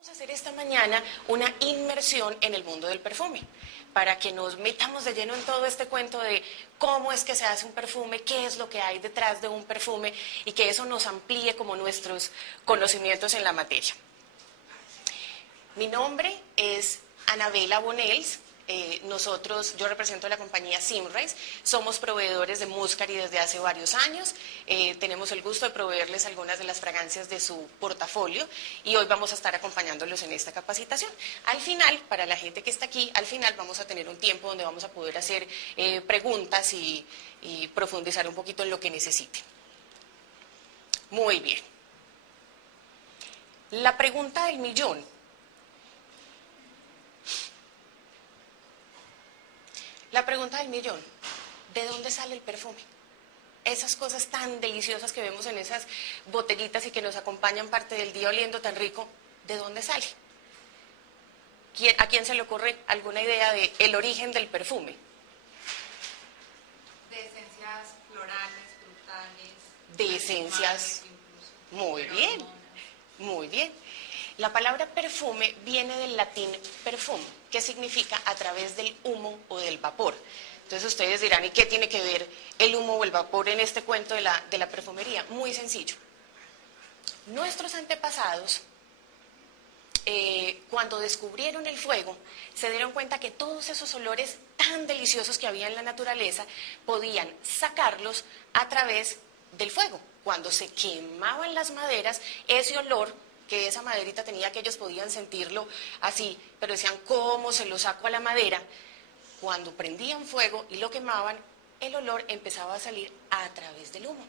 Vamos a hacer esta mañana una inmersión en el mundo del perfume, para que nos metamos de lleno en todo este cuento de cómo es que se hace un perfume, qué es lo que hay detrás de un perfume y que eso nos amplíe como nuestros conocimientos en la materia. Mi nombre es Anabela Bonels. Yo represento a la compañía Symrise, somos proveedores de Muscari desde hace varios años, tenemos el gusto de proveerles algunas de las fragancias de su portafolio y hoy vamos a estar acompañándolos en esta capacitación. Al final, para la gente que está aquí, al final vamos a tener un tiempo donde vamos a poder hacer preguntas y profundizar un poquito en lo que necesiten. Muy bien. La pregunta del millón. La pregunta del millón, ¿de dónde sale el perfume? Esas cosas tan deliciosas que vemos en esas botellitas y que nos acompañan parte del día oliendo tan rico, ¿de dónde sale? ¿A quién se le ocurre alguna idea del origen del perfume? De esencias florales, frutales. De esencias. Muy bien, muy bien. La palabra perfume viene del latín perfum, que significa a través del humo o del vapor. Entonces ustedes dirán, ¿y qué tiene que ver el humo o el vapor en este cuento de la perfumería? Muy sencillo. Nuestros antepasados, cuando descubrieron el fuego, se dieron cuenta que todos esos olores tan deliciosos que había en la naturaleza podían sacarlos a través del fuego. Cuando se quemaban las maderas, ese olor que esa maderita tenía, que ellos podían sentirlo así, pero decían, ¿cómo se lo saco a la madera? Cuando prendían fuego y lo quemaban, el olor empezaba a salir a través del humo.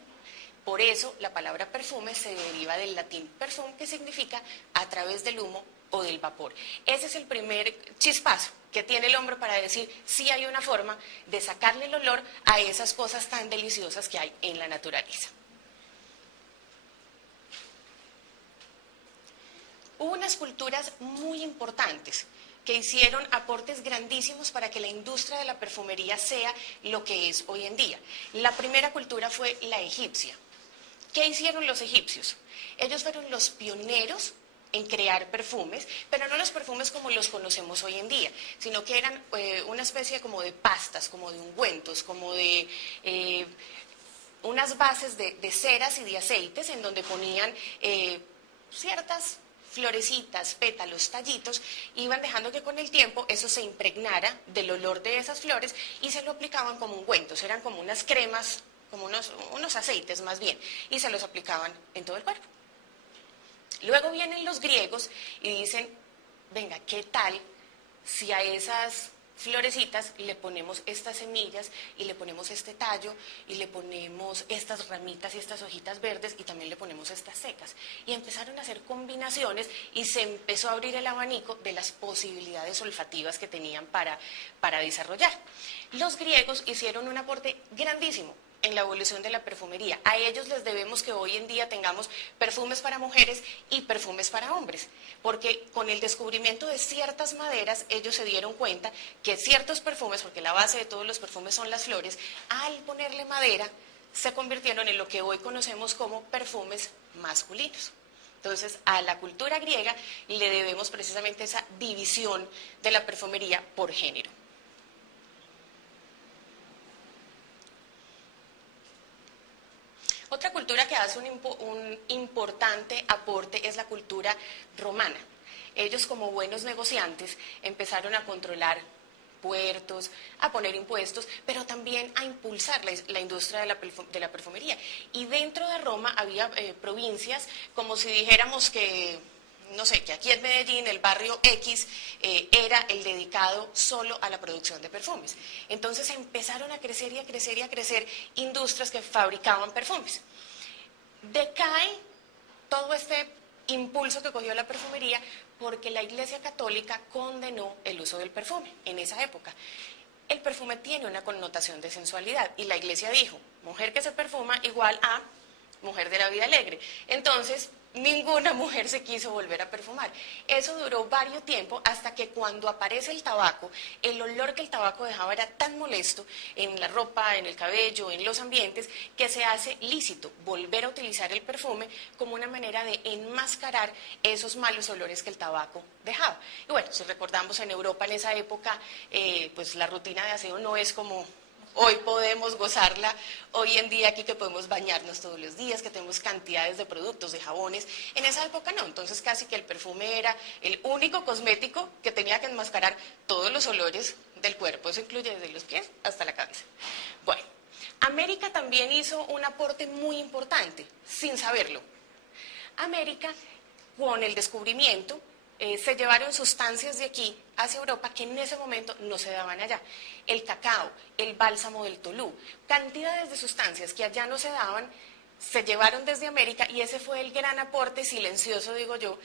Por eso la palabra perfume se deriva del latín perfum, que significa a través del humo o del vapor. Ese es el primer chispazo que tiene el hombre para decir, sí hay una forma de sacarle el olor a esas cosas tan deliciosas que hay en la naturaleza. Hubo unas culturas muy importantes que hicieron aportes grandísimos para que la industria de la perfumería sea lo que es hoy en día. La primera cultura fue la egipcia. ¿Qué hicieron los egipcios? Ellos fueron los pioneros en crear perfumes, pero no los perfumes como los conocemos hoy en día, sino que eran una especie como de pastas, como de ungüentos, como de unas bases de ceras y de aceites en donde ponían ciertas florecitas, pétalos, tallitos, iban dejando que con el tiempo eso se impregnara del olor de esas flores y se lo aplicaban como ungüentos, eran como unas cremas, como unos aceites más bien, y se los aplicaban en todo el cuerpo. Luego vienen los griegos y dicen, venga, ¿qué tal si a esas florecitas le ponemos estas semillas y le ponemos este tallo y le ponemos estas ramitas y estas hojitas verdes y también le ponemos estas secas? Y empezaron a hacer combinaciones y se empezó a abrir el abanico de las posibilidades olfativas que tenían para desarrollar. Los griegos hicieron un aporte grandísimo en la evolución de la perfumería. A ellos les debemos que hoy en día tengamos perfumes para mujeres y perfumes para hombres, porque con el descubrimiento de ciertas maderas, ellos se dieron cuenta que ciertos perfumes, porque la base de todos los perfumes son las flores, al ponerle madera, se convirtieron en lo que hoy conocemos como perfumes masculinos. Entonces, a la cultura griega le debemos precisamente esa división de la perfumería por género. Otra cultura que hace un importante aporte es la cultura romana. Ellos, como buenos negociantes, empezaron a controlar puertos, a poner impuestos, pero también a impulsar la industria de la perfumería. Y dentro de Roma había provincias, como si dijéramos que, no sé, que aquí en Medellín el barrio X era el dedicado solo a la producción de perfumes. Entonces empezaron a crecer y a crecer y a crecer industrias que fabricaban perfumes. Decae todo este impulso que cogió la perfumería porque la Iglesia Católica condenó el uso del perfume en esa época. El perfume tiene una connotación de sensualidad y la Iglesia dijo, mujer que se perfuma igual a mujer de la vida alegre. Entonces ninguna mujer se quiso volver a perfumar. Eso duró varios tiempos hasta que cuando aparece el tabaco, el olor que el tabaco dejaba era tan molesto en la ropa, en el cabello, en los ambientes, que se hace lícito volver a utilizar el perfume como una manera de enmascarar esos malos olores que el tabaco dejaba. Y bueno, si recordamos en Europa en esa época, pues la rutina de aseo no es como hoy podemos gozarla, hoy en día aquí que podemos bañarnos todos los días, que tenemos cantidades de productos, de jabones. En esa época no, entonces casi que el perfume era el único cosmético que tenía que enmascarar todos los olores del cuerpo, eso incluye desde los pies hasta la cabeza. Bueno, América también hizo un aporte muy importante, sin saberlo. América, con el descubrimiento, se llevaron sustancias de aquí hacia Europa que en ese momento no se daban allá. El cacao, el bálsamo del Tolú, cantidades de sustancias que allá no se daban, se llevaron desde América y ese fue el gran aporte silencioso, digo yo,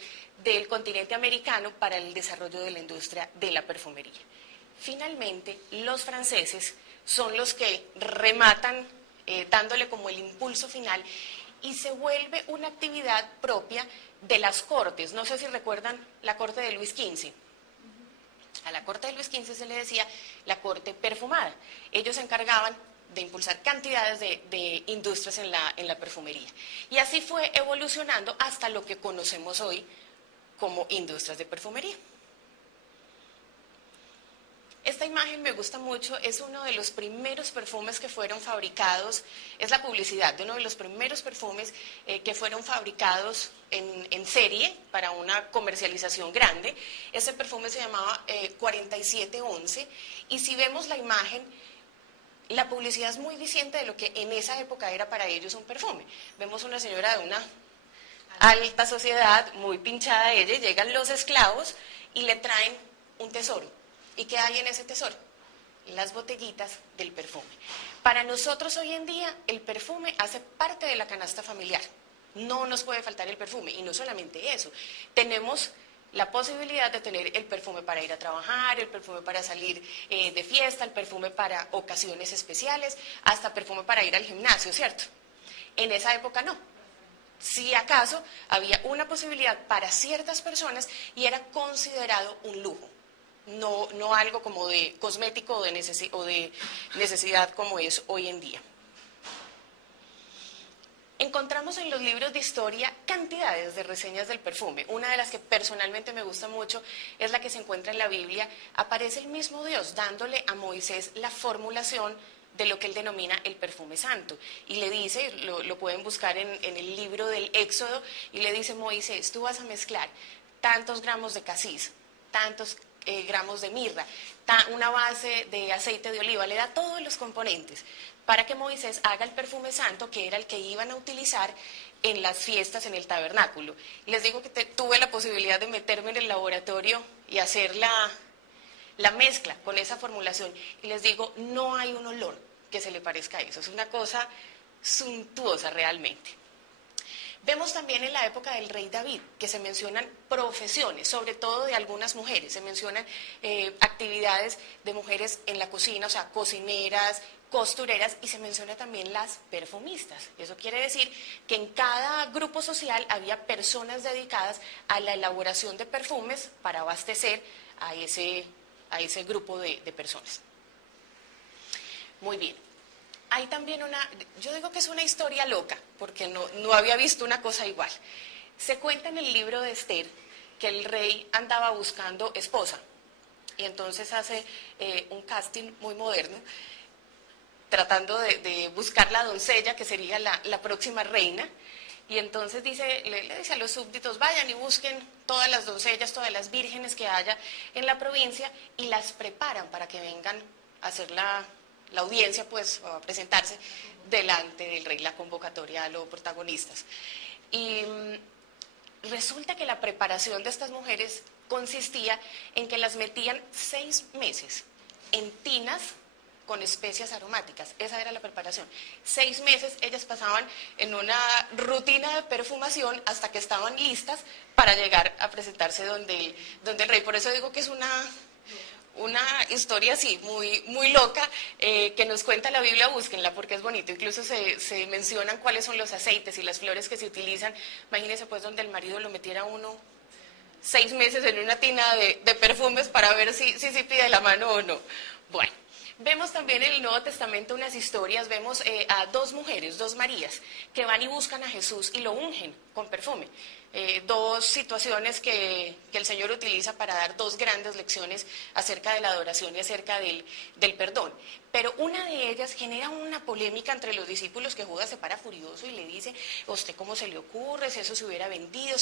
del continente americano para el desarrollo de la industria de la perfumería. Finalmente, los franceses son los que rematan dándole como el impulso final y se vuelve una actividad propia de las cortes. No sé si recuerdan la corte de Luis XV. A la corte de Luis XV se le decía la corte perfumada. Ellos se encargaban de impulsar cantidades de industrias en la perfumería. Y así fue evolucionando hasta lo que conocemos hoy como industrias de perfumería. Esta imagen me gusta mucho, es uno de los primeros perfumes que fueron fabricados, es la publicidad de uno de los primeros perfumes que fueron fabricados en serie para una comercialización grande. Ese perfume se llamaba 4711 y si vemos la imagen, la publicidad es muy diciente de lo que en esa época era para ellos un perfume. Vemos una señora de una alta sociedad, muy pinchada ella, y llegan los esclavos y le traen un tesoro. ¿Y qué hay en ese tesoro? Las botellitas del perfume. Para nosotros hoy en día el perfume hace parte de la canasta familiar. No nos puede faltar el perfume y no solamente eso. Tenemos la posibilidad de tener el perfume para ir a trabajar, el perfume para salir de fiesta, el perfume para ocasiones especiales, hasta perfume para ir al gimnasio, ¿cierto? En esa época no. Si acaso había una posibilidad para ciertas personas y era considerado un lujo. No algo como de cosmético o de necesidad como es hoy en día. Encontramos en los libros de historia cantidades de reseñas del perfume. Una de las que personalmente me gusta mucho es la que se encuentra en la Biblia. Aparece el mismo Dios dándole a Moisés la formulación de lo que él denomina el perfume santo. Y le dice, lo pueden buscar en el libro del Éxodo, y le dice: Moisés, tú vas a mezclar tantos gramos de casis, tantos gramos de mirra, una base de aceite de oliva, le da todos los componentes para que Moisés haga el perfume santo, que era el que iban a utilizar en las fiestas en el tabernáculo. Les digo que tuve la posibilidad de meterme en el laboratorio y hacer la mezcla con esa formulación, y les digo, no hay un olor que se le parezca a eso, es una cosa suntuosa realmente. Vemos también en la época del rey David que se mencionan profesiones, sobre todo de algunas mujeres, se mencionan actividades de mujeres en la cocina, o sea, cocineras, costureras, y se menciona también las perfumistas. Eso quiere decir que en cada grupo social había personas dedicadas a la elaboración de perfumes para abastecer a ese grupo de personas. Muy bien. Hay también yo digo que es una historia loca, porque no había visto una cosa igual. Se cuenta en el libro de Esther que el rey andaba buscando esposa, y entonces hace un casting muy moderno, tratando de buscar la doncella que sería la próxima reina, y entonces le dice a los súbditos: vayan y busquen todas las doncellas, todas las vírgenes que haya en la provincia, y las preparan para que vengan a hacer la audiencia, pues, a presentarse delante del rey, la convocatoria a los protagonistas. Y resulta que la preparación de estas mujeres consistía en que las metían 6 meses en tinas con especias aromáticas. Esa era la preparación. 6 meses ellas pasaban en una rutina de perfumación hasta que estaban listas para llegar a presentarse donde el rey. Por eso digo que es una historia así, muy, muy loca, que nos cuenta la Biblia, búsquenla porque es bonito. Incluso se mencionan cuáles son los aceites y las flores que se utilizan. Imagínense pues donde el marido lo metiera uno 6 meses en una tina de perfumes para ver si pide la mano o no. Bueno, vemos también en el Nuevo Testamento unas historias, vemos a 2 mujeres, 2 Marías, que van y buscan a Jesús y lo ungen con perfume. 2 situaciones que el Señor utiliza para dar 2 grandes lecciones acerca de la adoración y acerca del perdón. Pero una de ellas genera una polémica entre los discípulos, que Judas se para furioso y le dice: ¿a usted cómo se le ocurre? Si eso se hubiera vendido,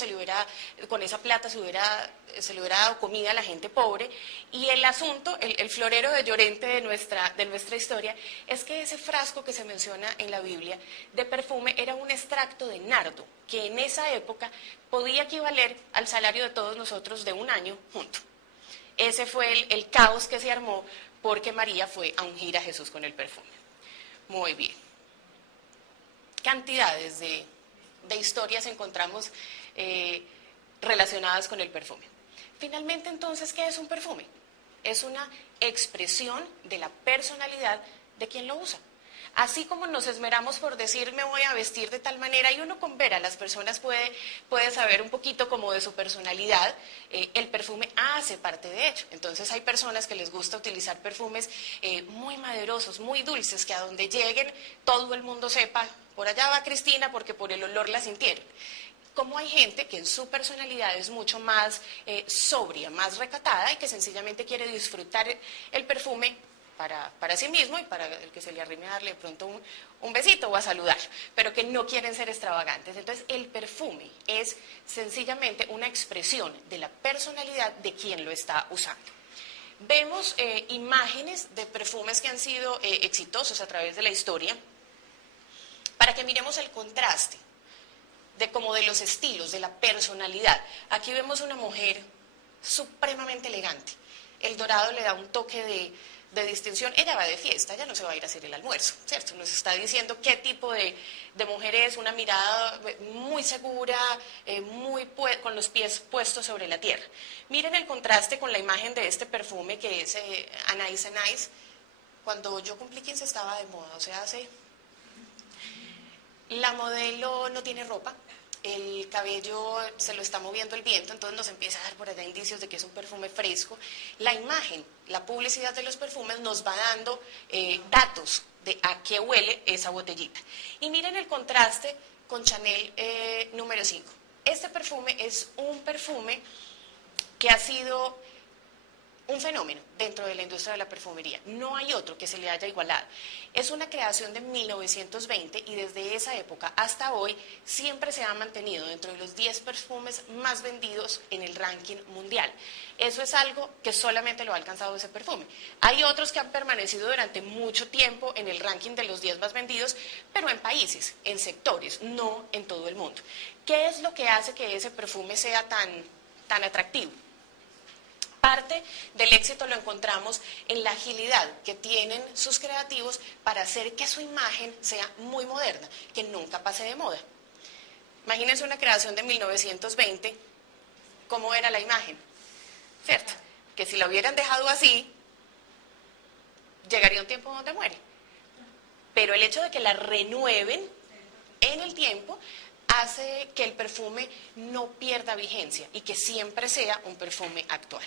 con esa plata se le hubiera dado comida a la gente pobre. Y el asunto, el florero de Llorente de nuestra historia, es que ese frasco que se menciona en la Biblia de perfume era un extracto de nardo, que en esa época podía equivaler al salario de todos nosotros de un año junto. Ese fue el caos que se armó porque María fue a ungir a Jesús con el perfume. Muy bien. Cantidades de historias encontramos relacionadas con el perfume. Finalmente, entonces, ¿qué es un perfume? Es una expresión de la personalidad de quien lo usa. Así como nos esmeramos por decir me voy a vestir de tal manera, y uno con ver a las personas puede saber un poquito como de su personalidad, el perfume hace parte de ello. Entonces hay personas que les gusta utilizar perfumes muy maderosos, muy dulces, que a donde lleguen todo el mundo sepa, por allá va Cristina porque por el olor la sintieron. Como hay gente que en su personalidad es mucho más sobria, más recatada, y que sencillamente quiere disfrutar el perfume para sí mismo y para el que se le arrime a darle de pronto un besito o a saludar, pero que no quieren ser extravagantes. Entonces el perfume es sencillamente una expresión de la personalidad de quien lo está usando. Vemos imágenes de perfumes que han sido exitosos a través de la historia, para que miremos el contraste de los estilos, de la personalidad. Aquí vemos una mujer supremamente elegante. El dorado le da un toque de distinción. Ella va de fiesta, ella no se va a ir a hacer el almuerzo, ¿cierto? Nos está diciendo qué tipo de mujer es, una mirada muy segura, con los pies puestos sobre la tierra. Miren el contraste con la imagen de este perfume que es Anais Anais. Cuando yo cumplí 15 estaba de moda, o sea, la modelo no tiene ropa, el cabello se lo está moviendo el viento, entonces nos empieza a dar por allá indicios de que es un perfume fresco. La imagen, la publicidad de los perfumes nos va dando datos de a qué huele esa botellita. Y miren el contraste con Chanel número 5. Este perfume es un perfume que ha sido un fenómeno dentro de la industria de la perfumería. No hay otro que se le haya igualado. Es una creación de 1920 y desde esa época hasta hoy siempre se ha mantenido dentro de los 10 perfumes más vendidos en el ranking mundial. Eso es algo que solamente lo ha alcanzado ese perfume. Hay otros que han permanecido durante mucho tiempo en el ranking de los 10 más vendidos, pero en países, en sectores, no en todo el mundo. ¿Qué es lo que hace que ese perfume sea tan atractivo? Parte del éxito lo encontramos en la agilidad que tienen sus creativos para hacer que su imagen sea muy moderna, que nunca pase de moda. Imagínense una creación de 1920, ¿cómo era la imagen? ¿Cierto? Que si la hubieran dejado así, llegaría un tiempo donde muere. Pero el hecho de que la renueven en el tiempo hace que el perfume no pierda vigencia y que siempre sea un perfume actual.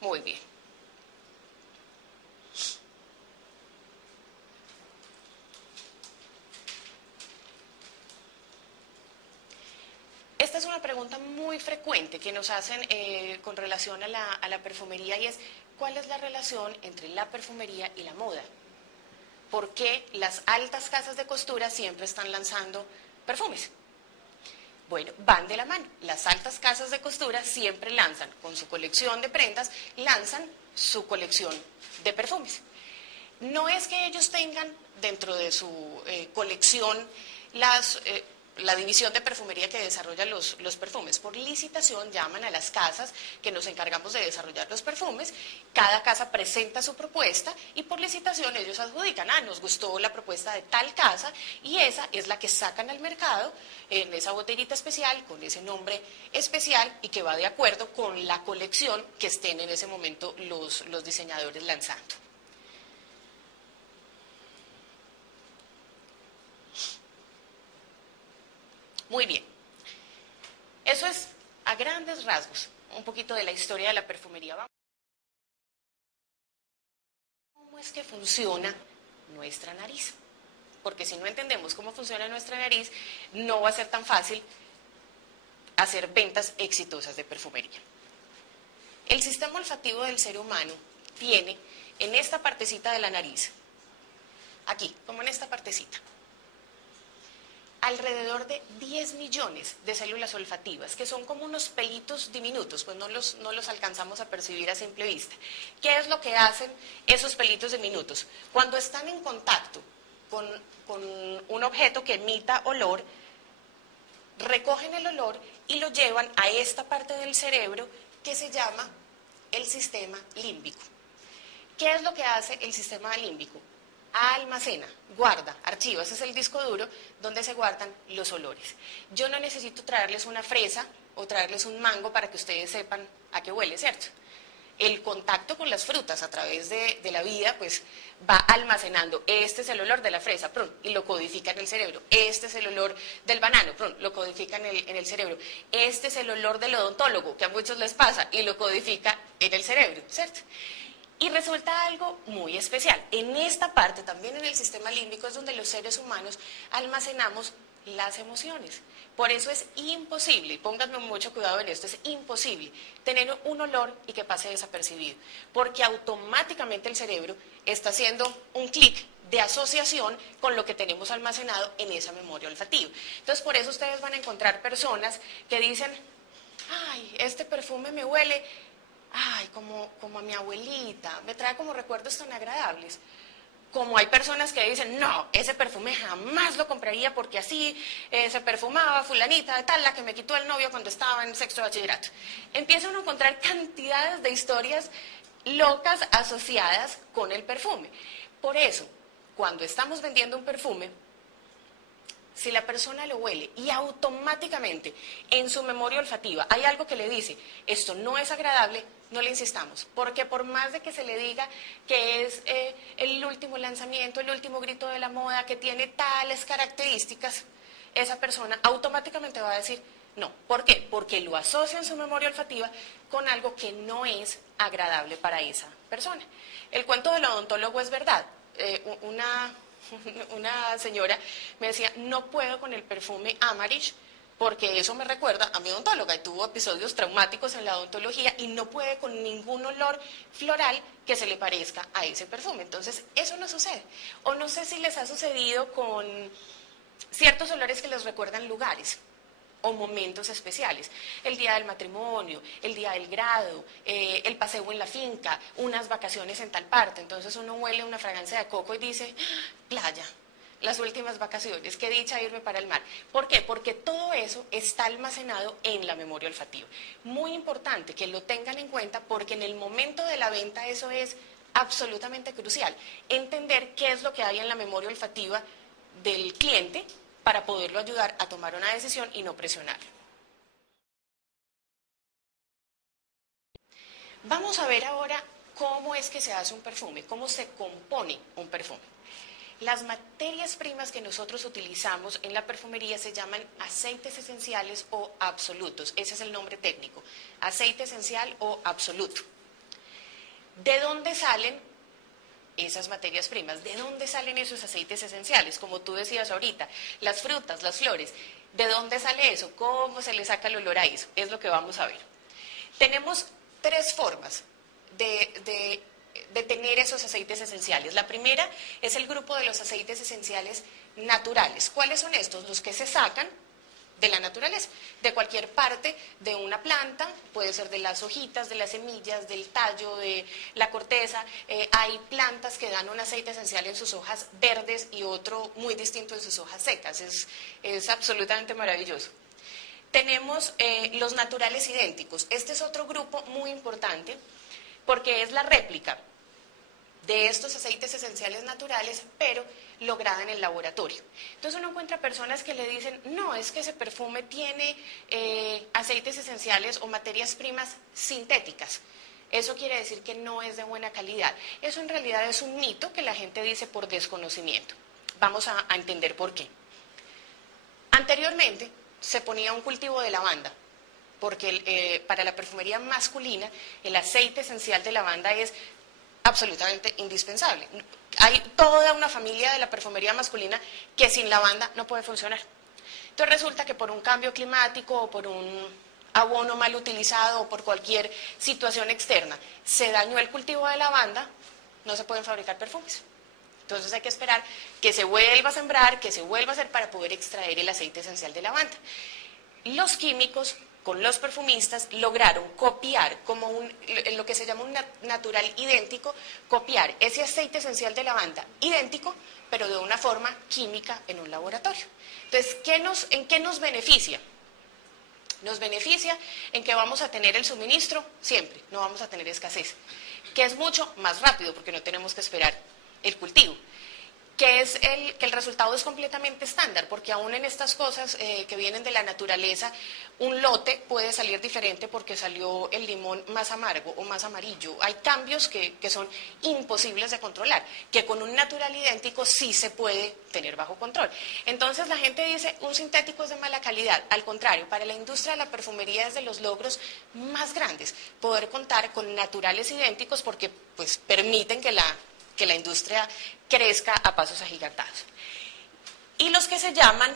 Muy bien. Esta es una pregunta muy frecuente que nos hacen con relación a la perfumería, y es: ¿cuál es la relación entre la perfumería y la moda? ¿Por qué las altas casas de costura siempre están lanzando perfumes? Bueno, van de la mano. Las altas casas de costura siempre lanzan, con su colección de prendas, lanzan su colección de perfumes. No es que ellos tengan dentro de su colección la división de perfumería que desarrolla los perfumes. Por licitación llaman a las casas que nos encargamos de desarrollar los perfumes, cada casa presenta su propuesta y por licitación ellos adjudican, nos gustó la propuesta de tal casa y esa es la que sacan al mercado en esa botellita especial, con ese nombre especial y que va de acuerdo con la colección que estén en ese momento los diseñadores lanzando. Muy bien, eso es a grandes rasgos un poquito de la historia de la perfumería. ¿Cómo es que funciona nuestra nariz? Porque si no entendemos cómo funciona nuestra nariz, no va a ser tan fácil hacer ventas exitosas de perfumería. El sistema olfativo del ser humano tiene en esta partecita de la nariz, aquí, como en esta partecita, alrededor de 10 millones de células olfativas, que son como unos pelitos diminutos, pues no los alcanzamos a percibir a simple vista. ¿Qué es lo que hacen esos pelitos diminutos? Cuando están en contacto con un objeto que emita olor, recogen el olor y lo llevan a esta parte del cerebro que se llama el sistema límbico. ¿Qué es lo que hace el sistema límbico? Almacena, guarda, archiva, ese es el disco duro donde se guardan los olores. Yo no necesito traerles una fresa o traerles un mango para que ustedes sepan a qué huele, ¿cierto? El contacto con las frutas a través de la vida, pues va almacenando, este es el olor de la fresa, ¡prum!, y lo codifica en el cerebro, este es el olor del banano, ¡prum!, lo codifica en el cerebro, este es el olor del odontólogo, que a muchos les pasa, y lo codifica en el cerebro, ¿cierto? Y resulta algo muy especial. En esta parte, también en el sistema límbico, es donde los seres humanos almacenamos las emociones. Por eso es imposible, y pónganme mucho cuidado en esto, es imposible tener un olor y que pase desapercibido, porque automáticamente el cerebro está haciendo un clic de asociación con lo que tenemos almacenado en esa memoria olfativa. Entonces, por eso ustedes van a encontrar personas que dicen, ay, este perfume me huele, ay, como a mi abuelita, me trae como recuerdos tan agradables. Como hay personas que dicen, no, ese perfume jamás lo compraría porque así se perfumaba fulanita de tal, la que me quitó el novio cuando estaba en sexto de bachillerato. Empiezan a encontrar cantidades de historias locas asociadas con el perfume. Por eso, cuando estamos vendiendo un perfume, si la persona lo huele y automáticamente en su memoria olfativa hay algo que le dice, esto no es agradable, no le insistamos, porque por más de que se le diga que es el último lanzamiento, el último grito de la moda, que tiene tales características, esa persona automáticamente va a decir no. ¿Por qué? Porque lo asocia en su memoria olfativa con algo que no es agradable para esa persona. El cuento del odontólogo es verdad. Una señora me decía, no puedo con el perfume Amarish porque eso me recuerda a mi odontóloga y tuvo episodios traumáticos en la odontología y no puede con ningún olor floral que se le parezca a ese perfume. Entonces, eso no sucede. O no sé si les ha sucedido con ciertos olores que les recuerdan lugares o momentos especiales, el día del matrimonio, el día del grado, el paseo en la finca, unas vacaciones en tal parte. Entonces uno huele una fragancia de coco y dice, playa, las últimas vacaciones, qué dicha irme para el mar. ¿Por qué? Porque todo eso está almacenado en la memoria olfativa. Muy importante que lo tengan en cuenta porque en el momento de la venta eso es absolutamente crucial. Entender qué es lo que hay en la memoria olfativa del cliente para poderlo ayudar a tomar una decisión y no presionarlo. Vamos a ver ahora cómo es que se hace un perfume, cómo se compone un perfume. Las materias primas que nosotros utilizamos en la perfumería se llaman aceites esenciales o absolutos. Ese es el nombre técnico, aceite esencial o absoluto. ¿De dónde salen esas materias primas? ¿De dónde salen esos aceites esenciales? Como tú decías ahorita, las frutas, las flores. ¿De dónde sale eso? ¿Cómo se le saca el olor a eso? Es lo que vamos a ver. Tenemos tres formas de tener esos aceites esenciales. La primera es el grupo de los aceites esenciales naturales. ¿Cuáles son estos? Los que se sacan de la naturaleza, de cualquier parte de una planta, puede ser de las hojitas, de las semillas, del tallo, de la corteza. Hay plantas que dan un aceite esencial en sus hojas verdes y otro muy distinto en sus hojas secas, es absolutamente maravilloso. Tenemos los naturales idénticos. Este es otro grupo muy importante porque es la réplica de estos aceites esenciales naturales, pero lograda en el laboratorio. Entonces uno encuentra personas que le dicen, no, es que ese perfume tiene aceites esenciales o materias primas sintéticas. Eso quiere decir que no es de buena calidad. Eso en realidad es un mito que la gente dice por desconocimiento. Vamos a entender por qué. Anteriormente se ponía un cultivo de lavanda, porque para la perfumería masculina el aceite esencial de lavanda es absolutamente indispensable. Hay toda una familia de la perfumería masculina que sin lavanda no puede funcionar. Entonces resulta que por un cambio climático o por un abono mal utilizado o por cualquier situación externa se dañó el cultivo de lavanda, no se pueden fabricar perfumes. Entonces hay que esperar que se vuelva a sembrar, que se vuelva a hacer para poder extraer el aceite esencial de lavanda. Los químicos con los perfumistas lograron copiar como lo que se llama un natural idéntico, copiar ese aceite esencial de lavanda idéntico, pero de una forma química en un laboratorio. Entonces, ¿en qué nos beneficia? Nos beneficia en que vamos a tener el suministro siempre, no vamos a tener escasez, que es mucho más rápido porque no tenemos que esperar el cultivo. Que el resultado es completamente estándar, porque aún en estas cosas que vienen de la naturaleza, un lote puede salir diferente porque salió el limón más amargo o más amarillo. Hay cambios que son imposibles de controlar, que con un natural idéntico sí se puede tener bajo control. Entonces la gente dice, un sintético es de mala calidad. Al contrario, para la industria de la perfumería es de los logros más grandes, poder contar con naturales idénticos porque pues permiten que la industria crezca a pasos agigantados. Y los que se llaman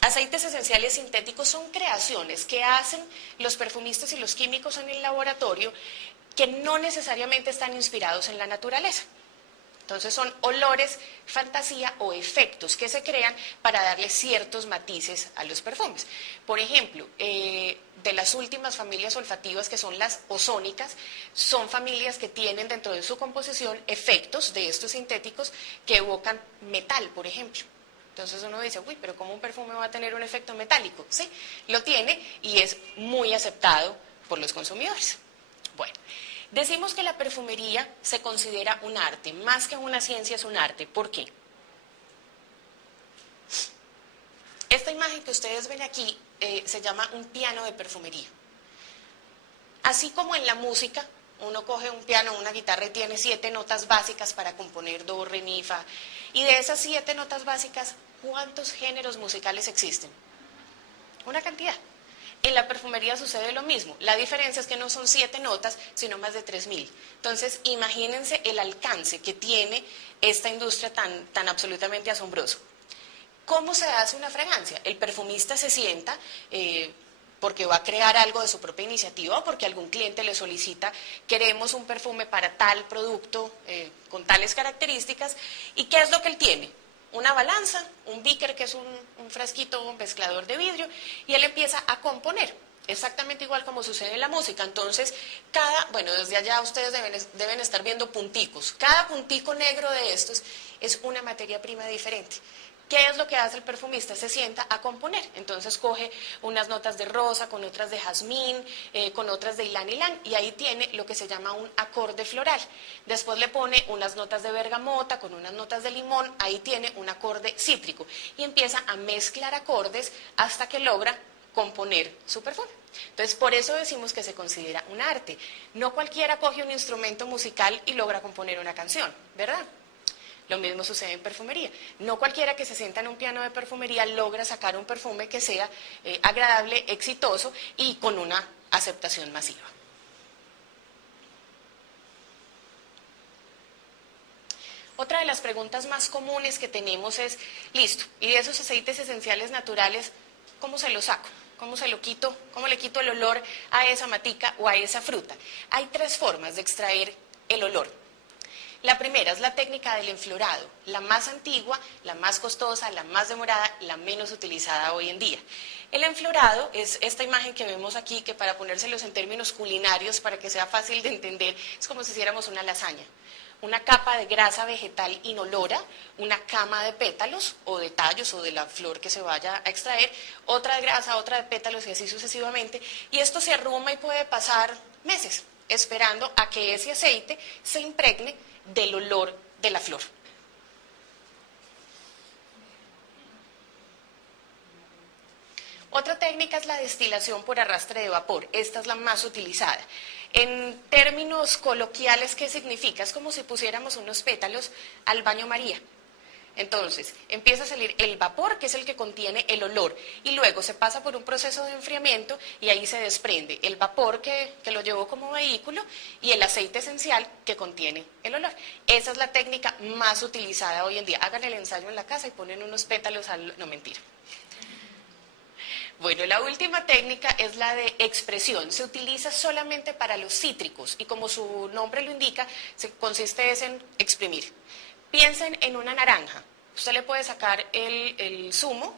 aceites esenciales sintéticos son creaciones que hacen los perfumistas y los químicos en el laboratorio que no necesariamente están inspirados en la naturaleza. Entonces son olores, fantasía o efectos que se crean para darle ciertos matices a los perfumes. Por ejemplo, de las últimas familias olfativas, que son las ozónicas, son familias que tienen dentro de su composición efectos de estos sintéticos que evocan metal, por ejemplo. Entonces uno dice, uy, pero ¿cómo un perfume va a tener un efecto metálico? Sí, lo tiene y es muy aceptado por los consumidores. Bueno. Decimos que la perfumería se considera un arte, más que una ciencia es un arte. ¿Por qué? Esta imagen que ustedes ven aquí se llama un piano de perfumería. Así como en la música, uno coge un piano o una guitarra y tiene 7 notas básicas para componer do, re, mi, fa. Y de esas 7 notas básicas, ¿cuántos géneros musicales existen? Una cantidad. En la perfumería sucede lo mismo, la diferencia es que no son 7 notas, sino más de 3.000. Entonces, imagínense el alcance que tiene esta industria tan absolutamente asombroso. ¿Cómo se hace una fragancia? El perfumista se sienta porque va a crear algo de su propia iniciativa o porque algún cliente le solicita, queremos un perfume para tal producto con tales características, ¿y qué es lo que él tiene? Una balanza, un beaker que es un frasquito, un mezclador de vidrio, y él empieza a componer, exactamente igual como sucede en la música. Entonces, desde allá ustedes deben estar viendo punticos, cada puntico negro de estos es una materia prima diferente. ¿Qué es lo que hace el perfumista? Se sienta a componer, entonces coge unas notas de rosa, con otras de jazmín, con otras de ylang ylang, y ahí tiene lo que se llama un acorde floral. Después le pone unas notas de bergamota, con unas notas de limón, ahí tiene un acorde cítrico, y empieza a mezclar acordes hasta que logra componer su perfume. Entonces, por eso decimos que se considera un arte. No cualquiera coge un instrumento musical y logra componer una canción, ¿verdad? Lo mismo sucede en perfumería. No cualquiera que se sienta en un piano de perfumería logra sacar un perfume que sea agradable, exitoso y con una aceptación masiva. Otra de las preguntas más comunes que tenemos es, listo, y de esos aceites esenciales naturales, ¿cómo se los saco? ¿Cómo se lo quito? ¿Cómo le quito el olor a esa matica o a esa fruta? Hay 3 formas de extraer el olor. La primera es la técnica del enflorado, la más antigua, la más costosa, la más demorada, la menos utilizada hoy en día. El enflorado es esta imagen que vemos aquí, que para ponérselos en términos culinarios, para que sea fácil de entender, es como si hiciéramos una lasaña. Una capa de grasa vegetal inolora, una cama de pétalos o de tallos o de la flor que se vaya a extraer, otra de grasa, otra de pétalos y así sucesivamente. Y esto se arruma y puede pasar meses esperando a que ese aceite se impregne del olor de la flor. Otra técnica es la destilación por arrastre de vapor. Esta es la más utilizada. En términos coloquiales, ¿qué significa? Es como si pusiéramos unos pétalos al baño María. Entonces, empieza a salir el vapor, que es el que contiene el olor, y luego se pasa por un proceso de enfriamiento y ahí se desprende el vapor que lo llevó como vehículo y el aceite esencial que contiene el olor. Esa es la técnica más utilizada hoy en día. Hagan el ensayo en la casa y ponen unos pétalos al... No, mentira. Bueno, la última técnica es la de expresión. Se utiliza solamente para los cítricos y como su nombre lo indica, consiste en exprimir. Piensen en una naranja. Usted le puede sacar el zumo,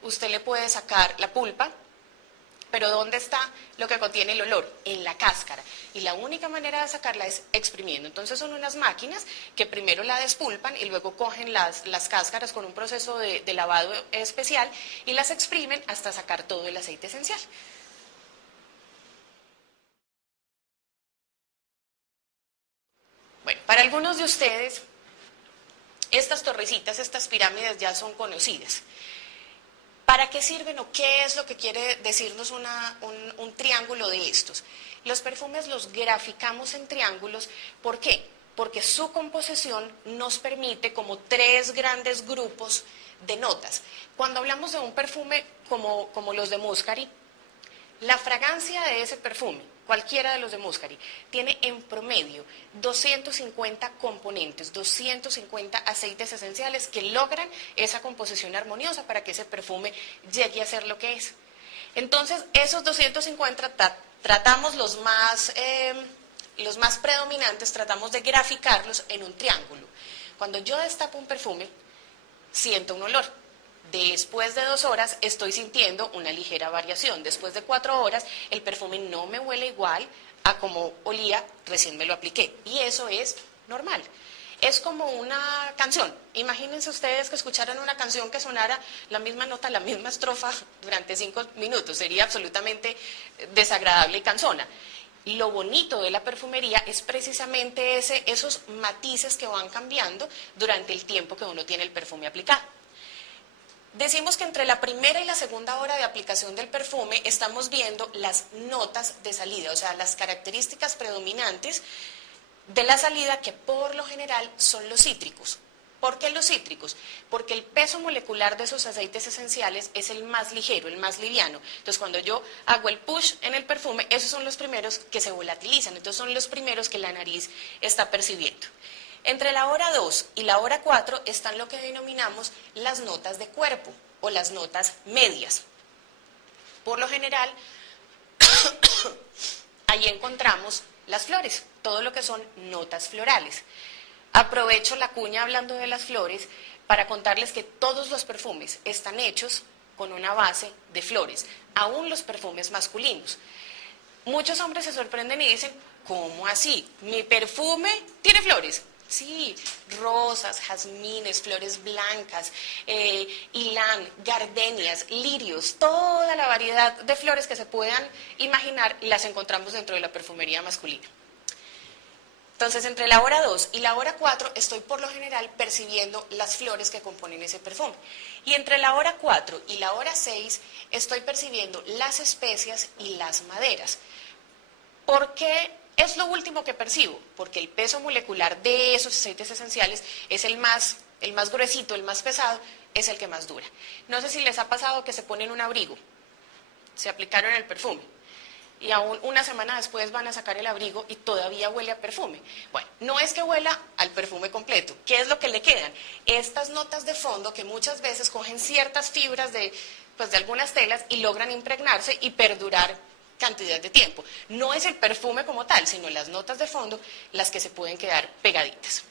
usted le puede sacar la pulpa, pero ¿dónde está lo que contiene el olor? En la cáscara. Y la única manera de sacarla es exprimiendo. Entonces son unas máquinas que primero la despulpan y luego cogen las cáscaras con un proceso de lavado especial y las exprimen hasta sacar todo el aceite esencial. Bueno, para algunos de ustedes, estas torrecitas, estas pirámides ya son conocidas. ¿Para qué sirven o qué es lo que quiere decirnos un triángulo de estos? Los perfumes los graficamos en triángulos, ¿por qué? Porque su composición nos permite como tres grandes grupos de notas. Cuando hablamos de un perfume como los de Muscari, la fragancia de ese perfume, cualquiera de los de Muscari, tiene en promedio 250 componentes, 250 aceites esenciales que logran esa composición armoniosa para que ese perfume llegue a ser lo que es. Entonces, esos 250 tratamos los más predominantes, tratamos de graficarlos en un triángulo. Cuando yo destapo un perfume, siento un olor. Después de 2 horas estoy sintiendo una ligera variación. Después de 4 horas el perfume no me huele igual a como olía recién me lo apliqué. Y eso es normal. Es como una canción. Imagínense ustedes que escucharan una canción que sonara la misma nota, la misma estrofa durante 5 minutos. Sería absolutamente desagradable y cansona. Lo bonito de la perfumería es precisamente esos matices que van cambiando durante el tiempo que uno tiene el perfume aplicado. Decimos que entre la primera y la segunda hora de aplicación del perfume estamos viendo las notas de salida, o sea, las características predominantes de la salida que por lo general son los cítricos. ¿Por qué los cítricos? Porque el peso molecular de esos aceites esenciales es el más ligero, el más liviano. Entonces, cuando yo hago el push en el perfume, esos son los primeros que se volatilizan, entonces son los primeros que la nariz está percibiendo. Entre la hora 2 y la hora 4 están lo que denominamos las notas de cuerpo o las notas medias. Por lo general, ahí encontramos las flores, todo lo que son notas florales. Aprovecho la cuña hablando de las flores para contarles que todos los perfumes están hechos con una base de flores, aún los perfumes masculinos. Muchos hombres se sorprenden y dicen, ¿cómo así? ¿Mi perfume tiene flores? Sí, rosas, jazmines, flores blancas, hilán, gardenias, lirios, toda la variedad de flores que se puedan imaginar las encontramos dentro de la perfumería masculina. Entonces, entre la hora 2 y la hora 4 estoy por lo general percibiendo las flores que componen ese perfume. Y entre la hora 4 y la hora 6 estoy percibiendo las especias y las maderas. ¿Por qué es lo último que percibo? Porque el peso molecular de esos aceites esenciales es el más gruesito, el más pesado, es el que más dura. No sé si les ha pasado que se ponen un abrigo, se aplicaron el perfume y aún una semana después van a sacar el abrigo y todavía huele a perfume. Bueno, no es que huela al perfume completo. ¿Qué es lo que le quedan? Estas notas de fondo que muchas veces cogen ciertas fibras de algunas telas y logran impregnarse y perdurar cantidad de tiempo. No es el perfume como tal, sino las notas de fondo las que se pueden quedar pegaditas.